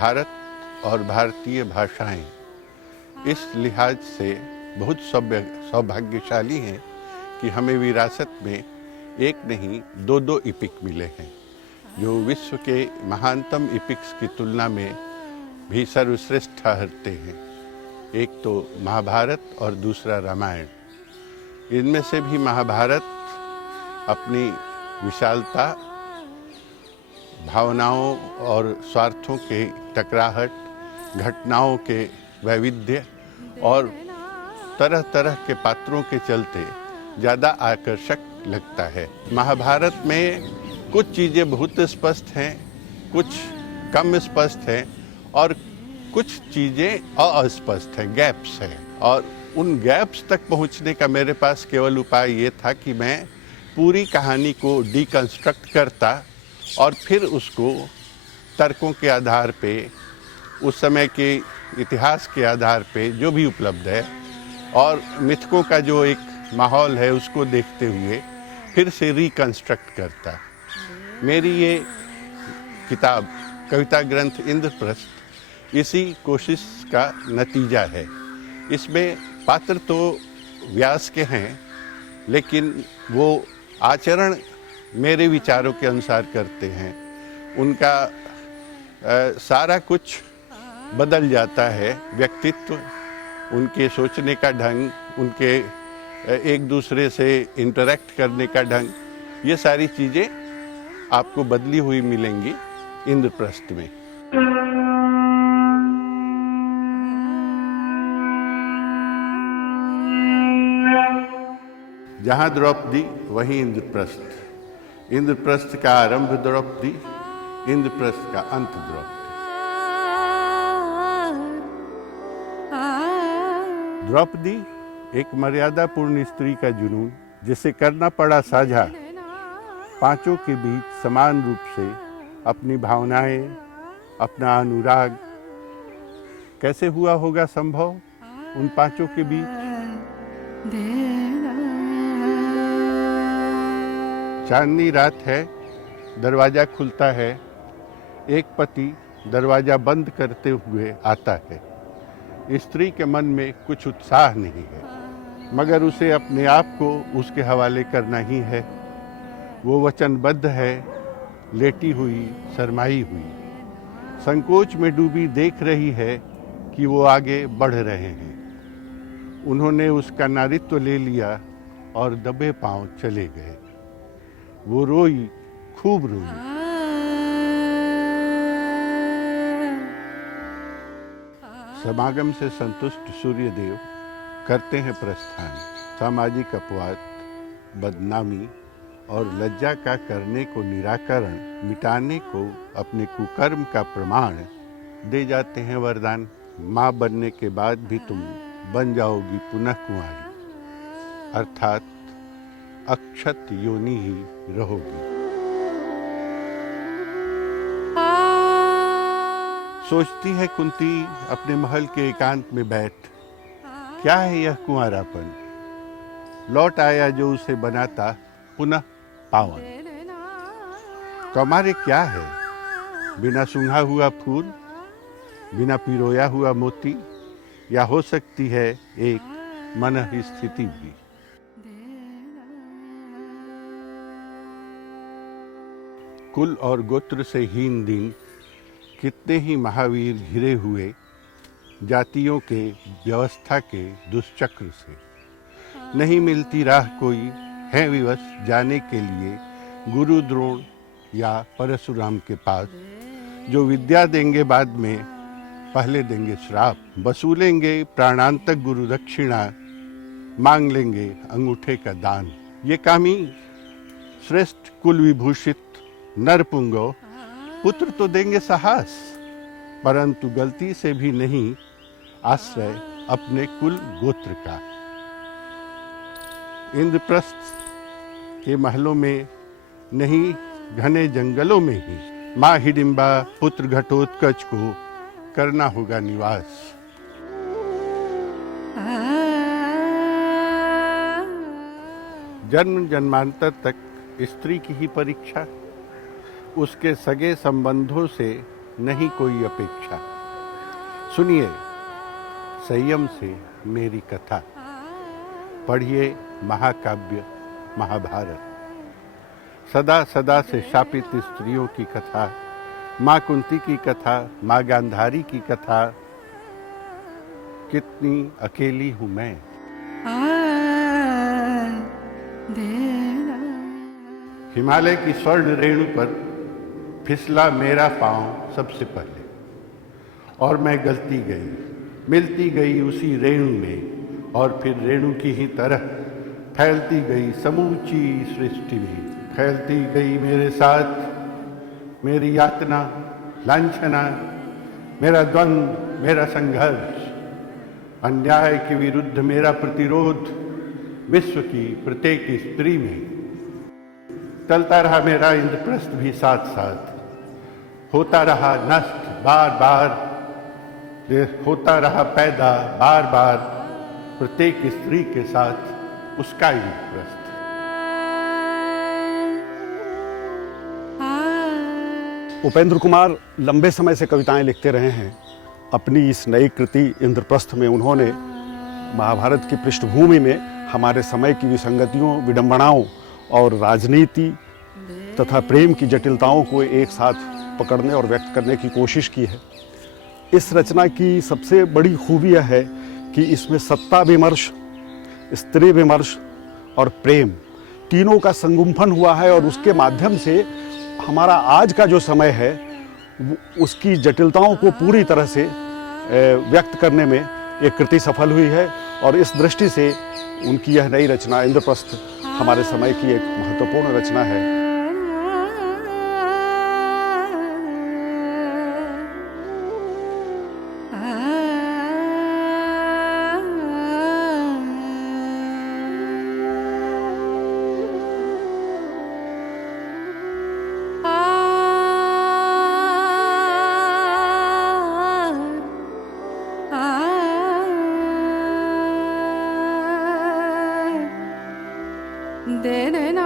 भारत और भारतीय भाषाएं इस लिहाज से बहुत सौभाग्यशाली हैं कि हमें विरासत में एक नहीं दो इपिक मिले हैं, जो विश्व के महानतम इपिक्स की तुलना में भी सर्वश्रेष्ठ ठहरते हैं। एक तो महाभारत और दूसरा रामायण। इनमें से भी महाभारत अपनी विशालता, भावनाओं और स्वार्थों के टकराहट, घटनाओं के वैविध्य और तरह तरह के पात्रों के चलते ज़्यादा आकर्षक लगता है। महाभारत में कुछ चीज़ें बहुत स्पष्ट हैं, कुछ कम स्पष्ट हैं और कुछ चीज़ें अस्पष्ट हैं, गैप्स हैं। और उन गैप्स तक पहुंचने का मेरे पास केवल उपाय ये था कि मैं पूरी कहानी को डिकंस्ट्रक्ट करता और फिर उसको तर्कों के आधार पे, उस समय के इतिहास के आधार पे जो भी उपलब्ध है और मिथकों का जो एक माहौल है उसको देखते हुए फिर से रिकंस्ट्रक्ट करता। मेरी ये किताब, कविता ग्रंथ इंद्रप्रस्थ, इसी कोशिश का नतीजा है। इसमें पात्र तो व्यास के हैं, लेकिन वो आचरण मेरे विचारों के अनुसार करते हैं। उनका सारा कुछ बदल जाता है, व्यक्तित्व, उनके सोचने का ढंग, उनके एक दूसरे से इंटरैक्ट करने का ढंग, ये सारी चीज़ें आपको बदली हुई मिलेंगी इंद्रप्रस्थ में। जहाँ द्रौपदी वहीं इंद्रप्रस्थ, इंद्रप्रस्थ का आरंभ द्रौपदी, इंद्रप्रस्थ का अंत द्रौपदी। द्रौपदी एक मर्यादापूर्ण स्त्री का जुनून, जिसे करना पड़ा साझा पांचों के बीच समान रूप से अपनी भावनाएं, अपना अनुराग। कैसे हुआ होगा संभव उन पांचों के बीच? चांदनी रात है, दरवाजा खुलता है, एक पति दरवाजा बंद करते हुए आता है। स्त्री के मन में कुछ उत्साह नहीं है, मगर उसे अपने आप को उसके हवाले करना ही है। वो वचनबद्ध है, लेटी हुई, शर्माई हुई, संकोच में डूबी देख रही है कि वो आगे बढ़ रहे हैं। उन्होंने उसका नारित्व ले लिया और दबे पांव चले गए। वो रोई, खूब रोई। समागम से संतुष्ट सूर्यदेव करते हैं प्रस्थान। सामाजिक अपवाद, बदनामी और लज्जा का करने को निराकरण, मिटाने को अपने कुकर्म का प्रमाण दे जाते हैं वरदान। माँ बनने के बाद भी तुम बन जाओगी पुनः कुंवारी, अर्थात अक्षत योनि ही रहोगी। सोचती है कुंती अपने महल के एकांत में बैठ, क्या है यह कुंवारापन? लौट आया जो उसे बनाता पुनः पावन। कमारे क्या है? बिना सूंघा हुआ फूल, बिना पिरोया हुआ मोती, या हो सकती है एक मनः स्थिति भी। कुल और गोत्र से हीन दिन कितने ही महावीर घिरे हुए जातियों के व्यवस्था के दुष्चक्र से। नहीं मिलती राह कोई है विवश जाने के लिए गुरु द्रोण या परशुराम के पास, जो विद्या देंगे बाद में, पहले देंगे श्राप। वसूलेंगे प्राणांतक गुरु दक्षिणा, मांग लेंगे अंगूठे का दान। ये कामी श्रेष्ठ कुल विभूषित नरपुंगो पुत्र तो देंगे साहस, परंतु गलती से भी नहीं आश्रय अपने कुल गोत्र का। इंद्रप्रस्थ के महलों में नहीं, घने जंगलों में ही माँ हिडिंबा पुत्र घटोत्कच को करना होगा निवास। जन्म जन्मांतर तक स्त्री की ही परीक्षा, उसके सगे संबंधों से नहीं कोई अपेक्षा। सुनिए संयम से मेरी कथा, पढ़िए महाकाव्य महाभारत। सदा सदा से शापित स्त्रियों की कथा, माँ कुंती की कथा, माँ गांधारी की कथा, कितनी अकेली हूँ मैं। हिमालय की स्वर्ण रेणु पर फिसला मेरा पांव सबसे पहले, और मैं गलती गई, मिलती गई उसी रेणु में, और फिर रेणु की ही तरह फैलती गई समूची सृष्टि में। फैलती गई मेरे साथ मेरी यातना, लांछना, मेरा द्वंद्व, मेरा संघर्ष, अन्याय के विरुद्ध मेरा प्रतिरोध। विश्व की प्रत्येक स्त्री में चलता रहा मेरा इंद्रप्रस्थ भी साथ साथ, होता रहा नष्ट बार बार, होता रहा पैदा बार बार, प्रत्येक स्त्री के साथ उसका इंद्रप्रस्थ। उपेंद्र कुमार लंबे समय से कविताएं लिखते रहे हैं। अपनी इस नई कृति इंद्रप्रस्थ में उन्होंने महाभारत की पृष्ठभूमि में हमारे समय की विसंगतियों, विडंबनाओं और राजनीति तथा प्रेम की जटिलताओं को एक साथ पकड़ने और व्यक्त करने की कोशिश की है। इस रचना की सबसे बड़ी खूबी यह है कि इसमें सत्ता विमर्श, स्त्री विमर्श और प्रेम तीनों का संगुम्फन हुआ है, और उसके माध्यम से हमारा आज का जो समय है उसकी जटिलताओं को पूरी तरह से व्यक्त करने में एक कृति सफल हुई है। और इस दृष्टि से उनकी यह नई रचना इंद्रप्रस्थ हमारे समय की एक महत्वपूर्ण रचना है। देना